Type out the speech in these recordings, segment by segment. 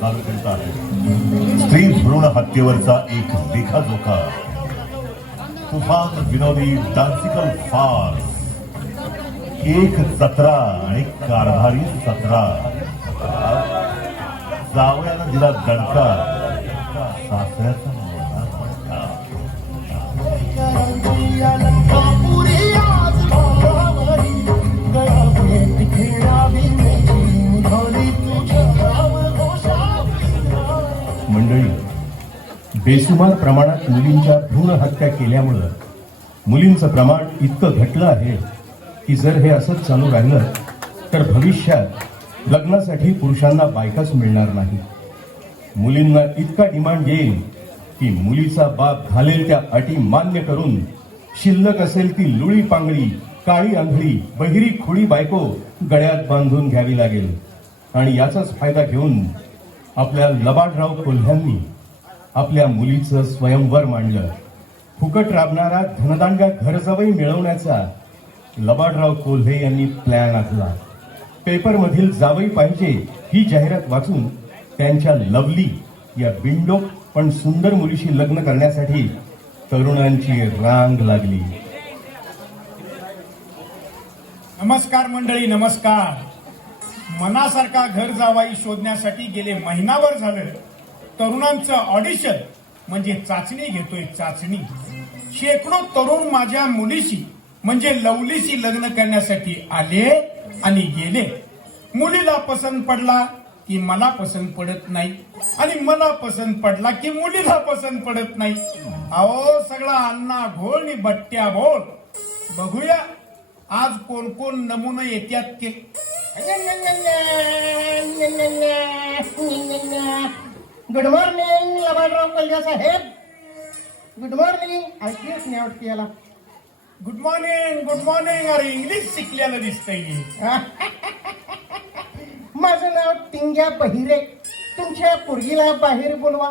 चालू करत आहे. स्त्री भ्रूण हत्येवरचा एक लेखाजोखा, तुफान विनोदी डान्सिकल फार्स, एक जत्रा आणि कारभारी सत्रा. जावयानं दिला दणका, सासऱ्याचा मोठा फटका. मंडळी, बेसुमार प्रमाणात मुलींच्या भ्रूण हत्या केल्यामुळं मुलींचं प्रमाण इतकं घटलं आहे की जर हे असंच चालू राहिलं तर भविष्यात लग्नासाठी पुरुषांना बायकाच मिळणार नाही. मुलींना इतका डिमांड येईल की मुलीचा बाप घालेल त्या अटी मान्य करून शिल्लक असेल ती लुळी पांगळी, काळी आंधळी, बहिरी खुडी बायको गळ्यात बांधून घ्यावी लागेल. आणि याचाच फायदा घेऊन आपल्या लबाडराव कोल्ह्यांनी आपल्या मुलीचं स्वयंवर मांडलं. फुकट राबणारा धनदांडगा घरजावई मिळवण्याचा लबाडराव कोल्हे यांनी प्लॅन आखला. पेपरमधील जावई पाहिजे ही जाहिरात वाचून त्यांच्या लवली या बिंडोक पण सुंदर मुलीशी लग्न करण्यासाठी तरुणांची रांग लागली. नमस्कार मंडळी, नमस्कार. मनासारखा घर जावाई शोधण्यासाठी गेले महिनाभर झालं तरुणांचं ऑडिशन म्हणजे चाचणी घेतोय, चाचणी. शेकडो तरुण माझ्या मुलीशी म्हणजे लवलीशी लग्न करण्यासाठी आले आणि गेले. मुलीला पसंत पडला की मला पसंत पडत नाही, आणि मला पसंत पडला की मुलीला पसंत पडत नाही. अहो, सगळा अण्णा घोळ नि बट्ट्या बोल. बघूया आज कोण कोण नमुने येतात ते. गुड मॉर्निंग लबाडराव कोल्हे साहेब. Good morning. ऐकलीच नाही वाटते याला. Good morning, good morning. अरे इंग्लिश शिकलेलं दिसतंय. माझं नाव टिंग्या बहिरे. तुमच्या पोरगीला बाहेर बोलवा,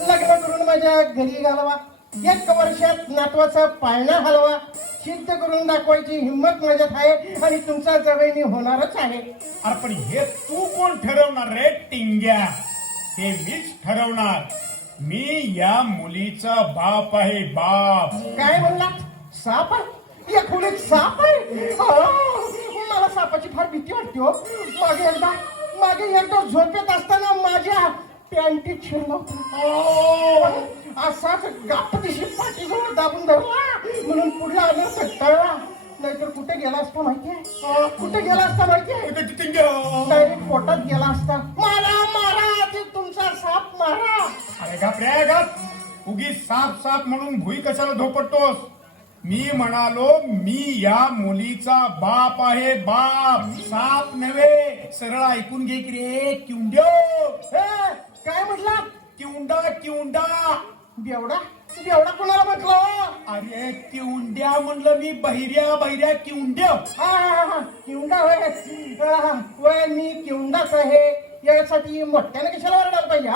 लग्न करून माझ्या घरी घालवा, 1 वर्षात नातवाचा पाळणा हलवा, सिद्ध करून दाखवायची हिंमत माझ्यात आहे आणि तुमचा जवळणी होणारच आहे. अरे पण हे तू कोण ठरवणार रे टिंग्या? हे मीच ठरवणार. मी या मुलीचा बाप आहे, बाप. काय म्हणला? साप आहे? या खोलीत साप आहे? मला सापाची फार भीती वाटते हो. मागे एकदा झोपेत असताना माझ्या पॅन्टीत शिरला होता. असाच गापतीशी पाठीजवळ दाबून धरला म्हणून पुढे आलं कळला. नाहीतर कुठे गेला असता माहितीये? कुठे गेला असता माहितीये? डायरेक्ट पोटात गेला असता. मारा ते तुमचा साप मारा. अरे घाबऱ्या घात, उगीच साप साप म्हणून भुई कशाला धोपटतोस? मी म्हणालो मी या मुलीचा बाप आहे, बाप, साप नव्हे. सरळ ऐकून घे की रे किवंड्यो. काय म्हटला? किवंडा, किवंडा. बेवडा कोणाला म्हटलं? अरे किवंड्या म्हणलं मी. बहिऱ्या बहिऱ्या किवंड्या. किवंडा होय. मी किवंडाच आहे. यासाठी मोठ्याने कशाला ओरडायला पाहिजे?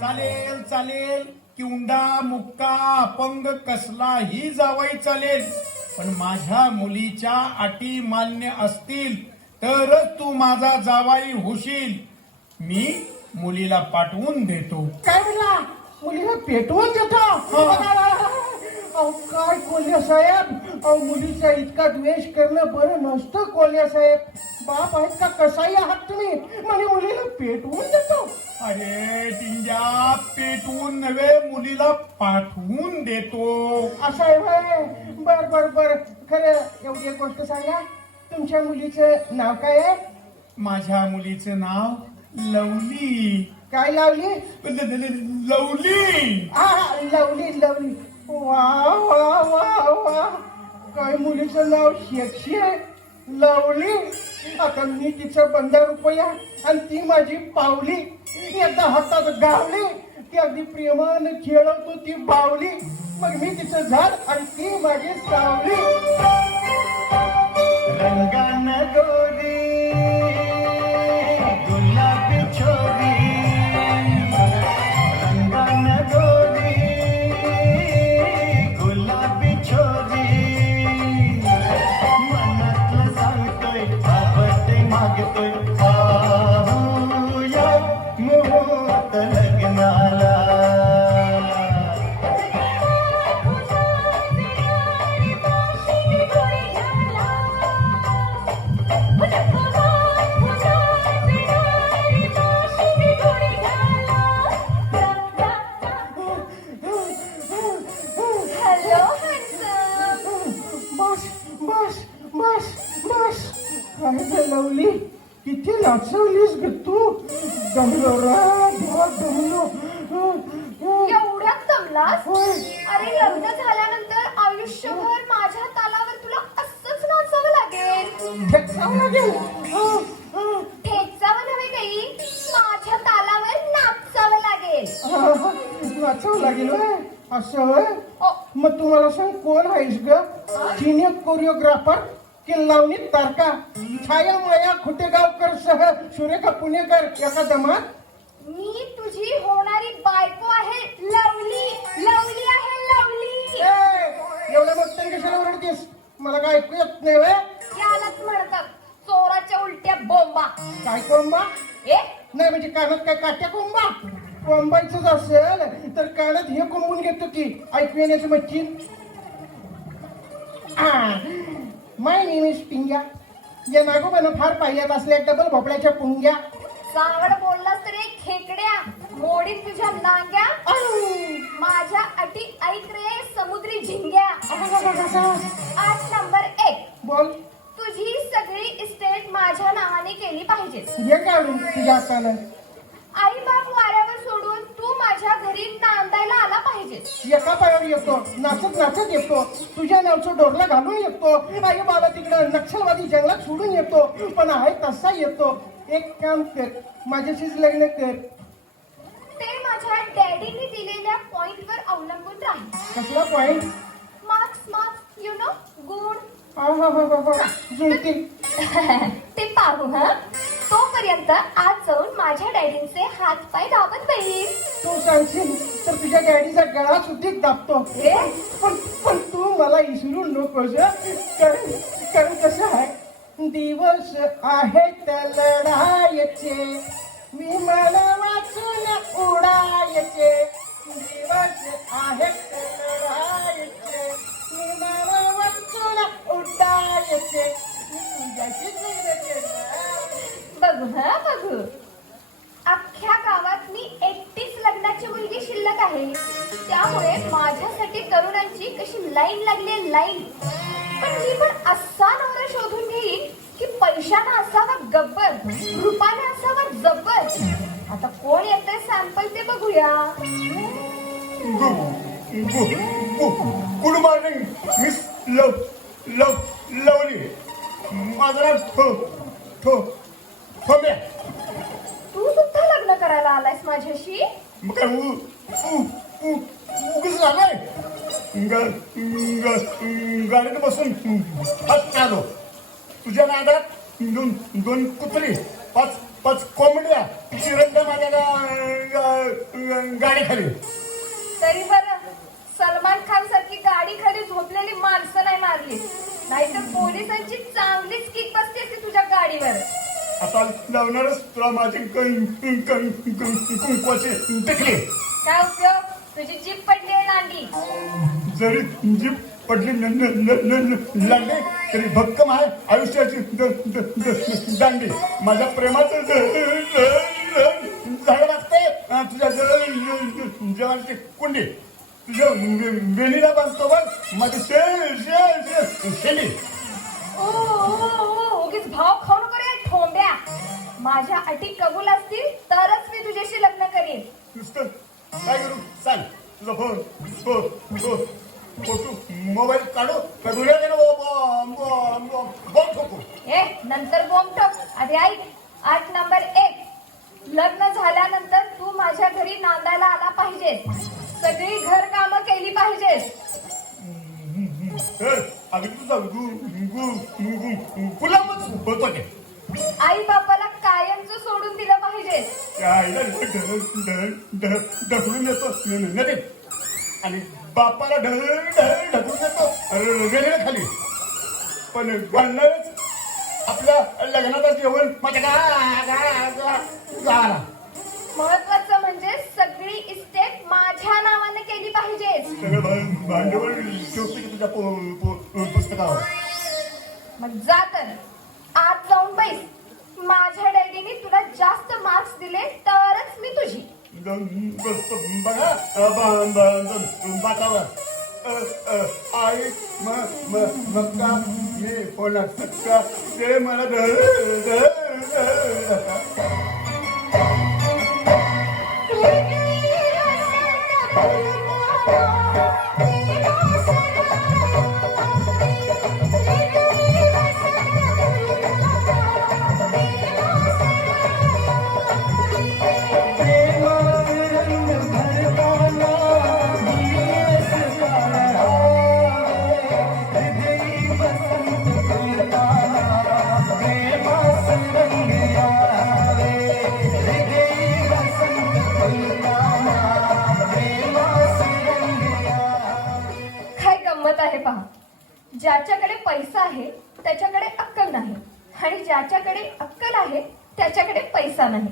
चालेल चालेल. किवंडा, मुक्का, अपंग कसलाही जावाई चालेल, पण माझ्या मुलीच्या अटी मान्य असतील तरच तू माझा जावाई होशील. मी मुलीला पाठवून देतो. काय म्हणला? मुलीला पेटवून देतो? काय कोल्हे साहेब, मुलीचा इतका द्वेष करणं बरं नसतं कोल्हे साहेब. बाप आहेत का कसाही आहात तुम्ही? म्हणे मुलीला पेटवून देतो. अरे टिंग्या, पेटवून नव्हे, मुलीला पाठवून देतो. असं आहे व्हय? बर. खरं एवढी एक गोष्ट सांगा, तुमच्या मुलीचं नाव काय आहे? माझ्या मुलीचं नाव लवली. काय लावली? लवली. लवली. वा. काय मुलीचं नाव शेक्षी आहे, लवली. आता मी तिचं 15 रुपया आणि ती माझी पावली. एकदा हातात गावली ती अगदी प्रेमानं खेळवतो ती बावली. मग मी तिचं झाड आणि ती माझी सावली. रंगानं गोरी गुलाबी छोरी, रंगानं गोरी गुलाबी छोरी, मनातलं सांगतोय आवडते मागतोय पाहूया मोह होत लग्नाला हॅलो हॅन्डसम. बस बस बस बस काय ग लवली किती नाचवलीस ग तू दमलो रा दमलो एवढ्यात दमलास? होय. अरे लग्न झाल्यानंतर आयुष्यभर माझ्या तालावर तुला असंच नाचावं लागेल. ठेचावं लागेल ठेचावं नव्हे काही, माझ्या तालावर नाचावं लागेल. नाचावं लागेल होय असं होय ओ, मग तुम्हाला सांग कोण आहेस ग सिनियर कोरिओग्राफर की लावणी तारका छाया माया खुटेगावकर सह सुरेखा पुणेकर एका दमात मी तुझी होणारी बायको आहे. लवली लवली आहे लवली. एवढ्या मोठ्याने कशाला ओरडतेस मला काय ऐकू येत नाही व्हय? यालाच म्हणतात चोराच्या उलट्या बोंबा. काय कोंबा ए नाही म्हणजे कानात काय काट्या कोंबा कोंबायचंच असेल तर कानात हे कोंबून घेतो की ऐकू येण्याचं मच्छी माय नेम इज पिंग्या या नागोबानं फार पाहिल्यात असल्या डबल भोपळ्याच्या पुंग्या चांगलं बोललास तरी खेकड्या मोडीत तुझ्या नांग्या. माझ्या अटी ऐक रे समुद्री झिंग्या. 8 नंबर 1 बोल तुझी सगळी इस्टेट माझ्या नावाने केली पाहिजे. घे काढून तुझ्या हातानं आई बाप वाऱ्यावर सोडून तू माझ्या घरी नांदायला आला पाहिजे. एका पायावर येतो नाचत नाचत येतो तुझ्या नावचं डोरला घालून येतो आई बाबा तिकडं नक्षलवादी जंगलात सोडून येतो पण आहे तसा येतो. एक काम कर माझ्याशीच लग्न कर. ते माझ्या डॅडीने दिलेल्या पॉइंटवर अवलंबून राहील. कसला point marks you know good. जुळतील ते पाहू हा. तोपर्यंत आज जाऊन माझ्या डॅडींचे हात पाय दाबत नाही. तू सांगशील तर तुझ्या डॅडीचा गळा सुद्धा दाबतो ए? पण तू मला विसरू नकोस कारण कारण कसं आहे दिवस आहेत लढायचे विमान वाचून उडायचे. दिवस आहेत लढायचे विमान वाचून उडायचे. तुझ्याशीच लग्न केलं. बघू हा बघू. अख्ख्या गावात मी एकटीच लग्नाची मुलगी शिल्लक आहे. त्यामुळे माझ्यासाठी तरुणांची कशी लाईन लागली लाईन. पण मी पण असा नवरा शोधून घेईन की पैशाने असावा गब्बर रूपाने असावा जब्बर. आता कोण येतंय सॅम्पल ते बघूया. Good morning miss lovely. माझं नाव ठोंब्या. तू सुद्धा लग्न करायला आलायस माझ्याशी. मग काय उगच झालंय गाडीत बसून फर्स्ट आलो तुझ्या नादात दोन कुत्री 5 कोंबड्या चिरंद माझ्या गाडी खाली. तरी बरं सलमान खान सारखी गाडी खाली झोपलेली माणसं नाही मारली. नाहीतर पोलिसांची चांगलीच किक बसते ती तुझ्या गाडीवर. आता लावणारच तुला माझी कुंकवाची टिकली. काय उपयोग तुझी जीप पडली आहे नांदी. जरी जीप पडली लागली तरी भक्कम आहे आयुष्याची दांडी. माझ्या प्रेमाचं झाड लागते तुझ्या जेवणाची कुंडी. तुझ्या वेणीला बांधतो बघ माझी शेली. उगीच भाव खाऊ नको रे ठोंब्या. माझ्या अटी कबूल असतील तरच मी तुझ्याशी लग्न करीन. नुसतं काय करू सांग. तुझा फोटो मोबाईल काढू का दुर्या बॉम्ब ठोकू. ए नंतर बॉम्ब ठोक. आधी ऐक. 8 नंबर 1 लग्न झाल्यानंतर तू माझ्या घरी नांदायला आला पाहिजेस. सगळी घर कामं केली पाहिजेस. अगदी तुझा गुलामच होतो ते. आई बापाला कायमचं सोडून दिलं पाहिजेस. आईला ढकलून देतो नदीत आणि बापाला ढकलून देतो रेल्वे खाली. पण घालणारच आपल्या लग्नाचा जेवण माझ्या झाला. महत्वाचं म्हणजे सगळी इस्टेट माझ्या नावाने केली पाहिजे. सगळं भांडवल ठेवतो की तुझ्या पुस्तकावर. मग जा तर आज जाऊन बैस. माझ्या डॅडीने तुला जास्त मार्क्स दिले तरच मी तुझी. बघा बाकावर आई मग का ये होणार का ते मला ज्याच्याकडे पैसा आहे त्याच्याकडे अक्कल नाही आणि ज्याच्याकडे अक्कल आहे त्याच्याकडे पैसा नाही.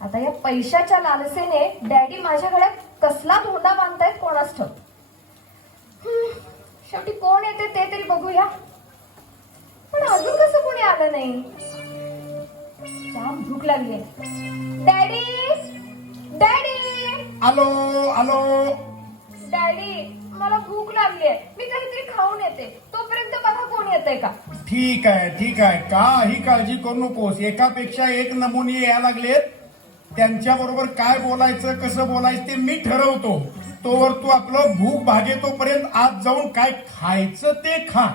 आता या पैशाच्या लालसेने डॅडी माझ्या गळ्यात कसला धोंडा बांधतायत कोणास ठाऊक. शेवटी कोण येते ते तरी बघूया. पण अजून कसं कोणी आलं नाही. जाम भूक लागली. डॅडी डॅडी आलो आलो. डॅडी मला भूक लागलीये. मी काहीतरी खाऊन येते. तोपर्यंत बघा कोण येतंय का. ठीक आहे काही काळजी करू नकोस. एकापेक्षा एक नमुने यायला लागलेत. त्यांच्या बरोबर काय बोलायचं कसं बोलायचं ते मी ठरवतो. तोवर तू आपलं भूक भागेतोपर्यंत आज जाऊन काय खायचं ते खा.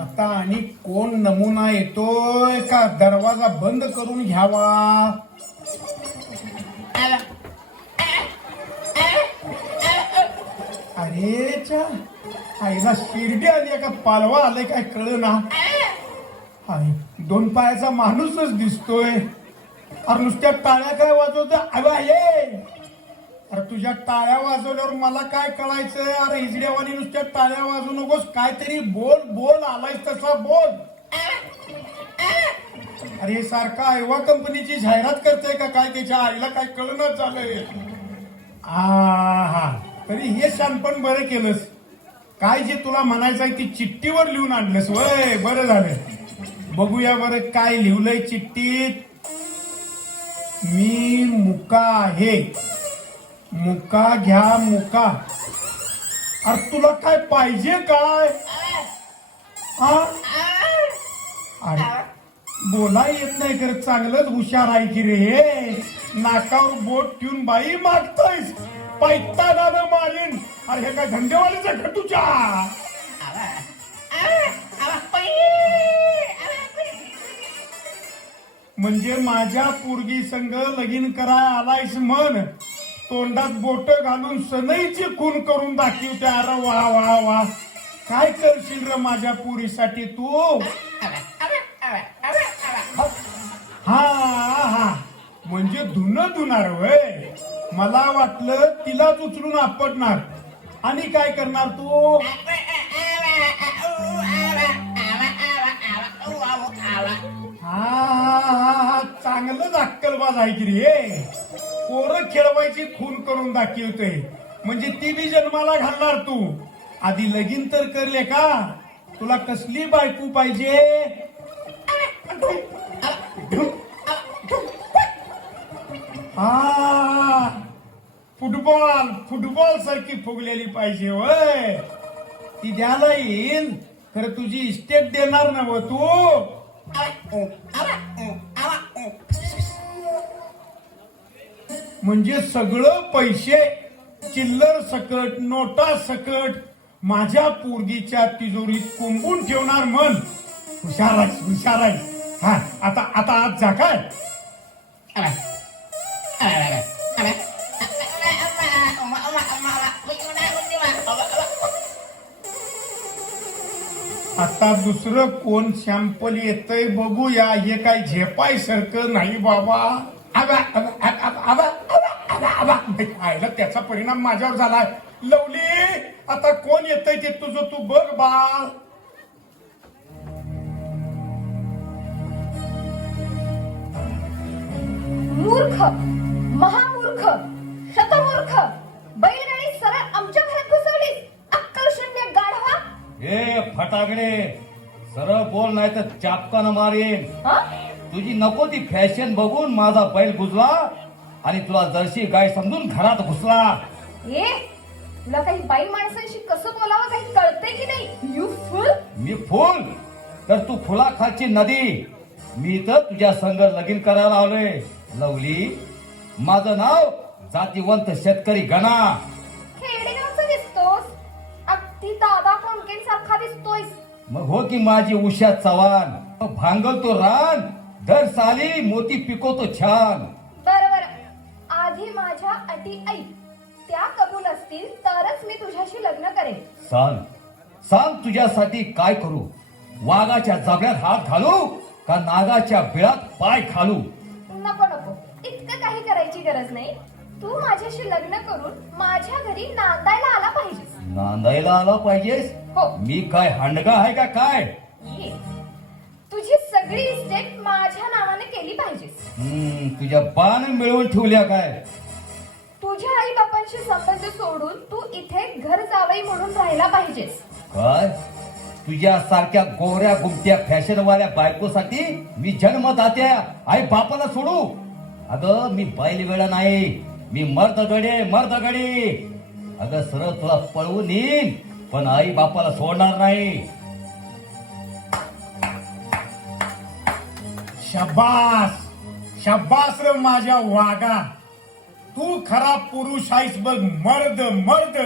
आता आणि कोण नमुना येतोय का दरवाजा बंद करून घ्यावा. अरे च्या आईला शिर्डी आली का पालवा आलाय काय कळ ना. आई 2 पायाचा माणूसच दिसतोय. अरे नुसत्या टाळ्या काय वाजवत ये. अरे तुझ्या टाळ्या वाजवल्यावर मला काय कळायचं. अरे इजड्यावानी नुसत्या टाळ्या वाजवू नकोस. काहीतरी बोल बोल आलाय तसा बोल. अरे सारखा आयवा कंपनीची जाहिरात करते का काय. त्याच्या आईला काय कळणच झालंय. हा तरी हे शानपण बरं केलंस. काय जे तुला म्हणायचं आहे ती चिठ्ठीवर लिहून आणलंस. वय बरं झालं. बघूया बरं काय लिहिलंय चिठ्ठीत. मी मुका आहे. मुका घ्या मुका. अरे तुला काय पाहिजे काय. अरे बोला येत नाही कर चांगलंच हुशार आहे की रे. नाकावर बोट ठेवून बाई मागतोयस. पैतानानं मारीन. अरे हे काय धंदेवालीचं घर तुझ्या. म्हणजे माझ्या पोरगी संग लगीन कराय आलायस म्हण. तोंडात बोट घालून सनईची खून करून दाखवते. अरे वा वा वा. काय करशील र माझ्या पोरीसाठी तू. हा म्हणजे धुणं धुणार वय. मला वाटलं तिलाच उचलून आपटणार. आणि काय करणार तू. हा चांगलंच अक्कलबाज आहे की रे. पोरं खेळवायची खून करून दाखवतोय. म्हणजे ती बी जन्माला घालणार तू. आधी लगीन तर करले का. तुला कसली बायको पाहिजे. हा फुटबॉल सारखी फुगलेली पाहिजे वय. ती द्यायला येईल खरं तुझी इस्टेट देणार ना व तू. म्हणजे सगळं पैसे चिल्लर सकट नोटा सकट माझ्या पोरगीच्या तिजोरीत कोंबून ठेवणार मन. हुशार आहे. हा आता आज जा काय. आता दुसरं कोण सॅम्पल येतंय बघूया. हे काय झेपाय सारखं नाही बाबा. आयला त्याचा परिणाम माझ्यावर झालाय. लवली आता कोण येतंय ते तुझं तू बघ बाळ. मूर्ख, महामूर्ख, शतमूर्ख, बैलगाडी सरळ आमच्या घरात घुसवलीस. अक्कल शून्य गाढवा. हे फटाकडे सरळ बोल नाही तर चापकानं मारेन. हा? तुझी नको ती फॅशन बघून माझा बैल गुजला आणि तुला जर्सी गाय समजून घरात घुसला. ए, तुला काही बाई माणसांशी कसं बोलावं काही कळतंय की नाही? यू फुल. मी फुल तर तू फुलाखाची नदी. मी तर तुझ्या संग लगीन करायला आलोय. लवली, माझं नाव जातीवंत शेतकरी गणा. खेडेगावचा दिसतोस, अगदी दादा कोंडकें सारखा दिसतोयस. मग हो की माझी उषा चव्हाण. मग भांगलतो रान, दर साली मोती पिकवतो छान. बरं बरं, आधी माझ्या अटी ऐक. त्या कबूल असतील तरच मी तुझ्याशी लग्न करेन. सांग सांग तुझ्यासाठी काय करू? वाघाच्या जबड्यात हात घालू का नागाच्या बिळात पाय घालू? नको नको, इतकं काही करायची गरज नाही. तू माझ्याशी लग्न करून माझ्या घरी नांदायला आला पाहिजेस. नांदायला आला पाहिजेस? हो. मी काय हांडगा आहे का काय? ये. तुझी सगळी इस्टेट माझ्या नावाने केली पाहिजेस. तुझ्या बाण मिळवून ठेवल्या काय? तुझ्या आई बापांशी संबंध सोडून तू इथे घर जावई म्हणून राहायला पाहिजेस. काय? तुझ्या सारख्या गोऱ्या गुमत्या फॅशनवाल्या बायकोसाठी मी जन्मदात्या आई बापाला सोडू? अगं मी बैल वेळा नाही, मी मर्दगडे मर्दगडी. अगं सरळ तुला पळवून येईन पण आई बापाला सोडणार नाही. शब्बास शब्बास र माझ्या वागा. तू खरा पुरुष आहेस बघ. मर्द मर्द.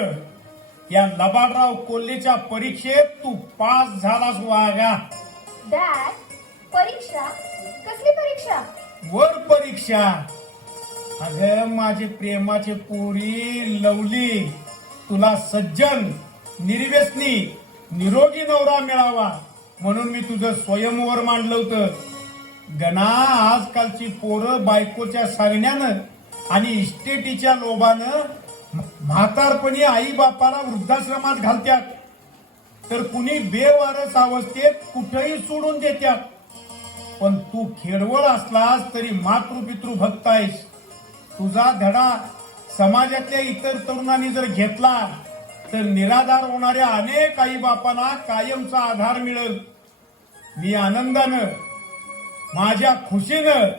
या लबाडराव कोल्हेच्या परीक्षेत तू पास झालास वागा. डॅड, परीक्षा? कसली परीक्षा? वर परीक्षा. अगं माझे प्रेमाचे पोरी लवली, तुला सज्जन, निर्व्यसनी, निरोगी नवरा मिळावा म्हणून मी तुझं स्वयंवर मांडलं होतं. गणा, आजकालची पोरं बायकोच्या सांगण्यानं आणि इस्टेटीच्या लोभानं म्हातारपणी आई बापाला वृद्धाश्रमात घालत्यात, तर कुणी बेवारस अवस्थेत कुठेही सोडून देत्यात. पण तू खेडवळ असलास तरी मातृपितृ भक्त आहेस. तुझा धडा समाजातल्या इतर तरुणांनी जर घेतला तर निराधार होणाऱ्या अनेक आई बापांना कायमचा आधार मिळेल. मी आनंदानं, माझ्या खुशीनं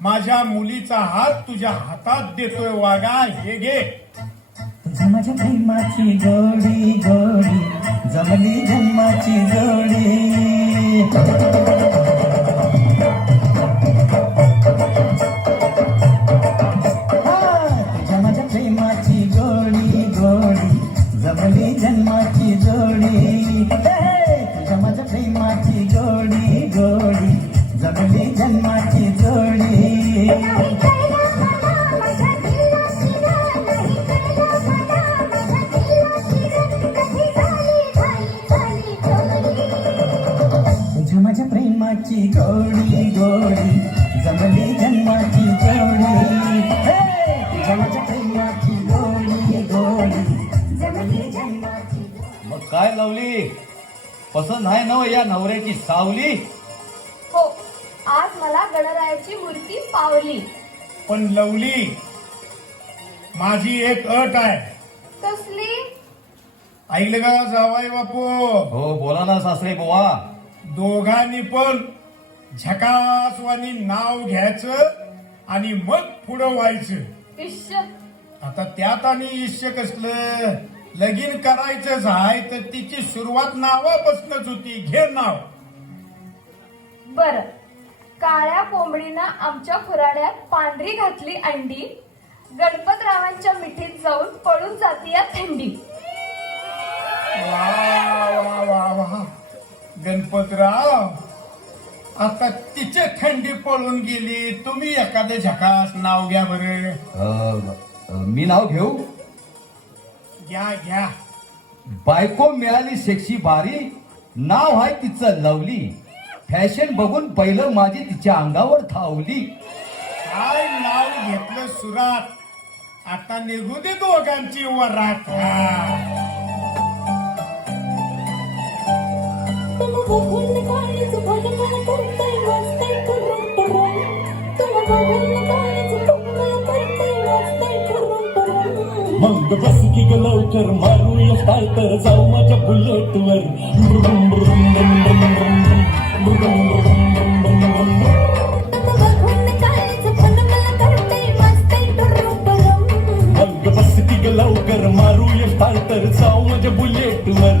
माझ्या मुलीचा हात तुझ्या हातात देतोय वागा. हे घे. तुझ्या माझ्या प्रेमाची जोडी जोडी जमली जन्माची जोडी. तुझ्या माझ्या प्रेमाची जोडी जोडी जमली जन्माची जोडी. तुझ्या माझ्या प्रेमाची जोडी जोडी जमली जन्माची जोडी. तुझ्या माझ्या प्रेमाची गोडी गोडी जमली जन्माची जोडी. तुझ्या माझ्या प्रेमाची गोडी गोडी जमली जन्माची. मग काय लवली, पसंत आहे ना या नवऱ्याची सावली? हो, आज मला गणरायाची मूर्ती पावली. पण लवली, माझी एक अट आहे. कसली? ऐकलं का जावाई बापू? हो बोला ना सासरे बुवा. दोघांनी पण झकासवानी नाव घ्यायचं आणि मग पुढं व्हायचं. इश्श. आता त्यात आणि इश्य कसलं? लगीन करायचंच आहे तर तिची सुरुवात नावापासूनच होती. घे नाव. बर, काळ्या कोंबडीनं आमच्या खुराड्यात पांढरी घातली अंडी. गणपतरावांच्या मिठीत जाऊन पळून जाती या थंडी. वा वा वा वा. गणपतराव, आता तिचे थंडी पळून गेली. तुम्ही एखादं झकास नाव घ्या बरं. मी नाव घेऊ? घ्या घ्या. बायको मिळाली सेक्सी बारी, नाव आहे तिचं लवली. फॅशन बघून पहिलं माझी तिच्या अंगावर धावली. काय नाव घेतलं सुरात. आता निघू दे दोघांची वरात. काळीच भगवान कोणतंय वाजतंय तुरुंग तुरुंग. तुला बघून काळीच मग बस की ग लवकर मारूया स्टार्टर जाऊ माझ्या बुलेटवर मग बस की ग लवकर मारूया स्टार्टर जाऊ माझ्या बुलेटवर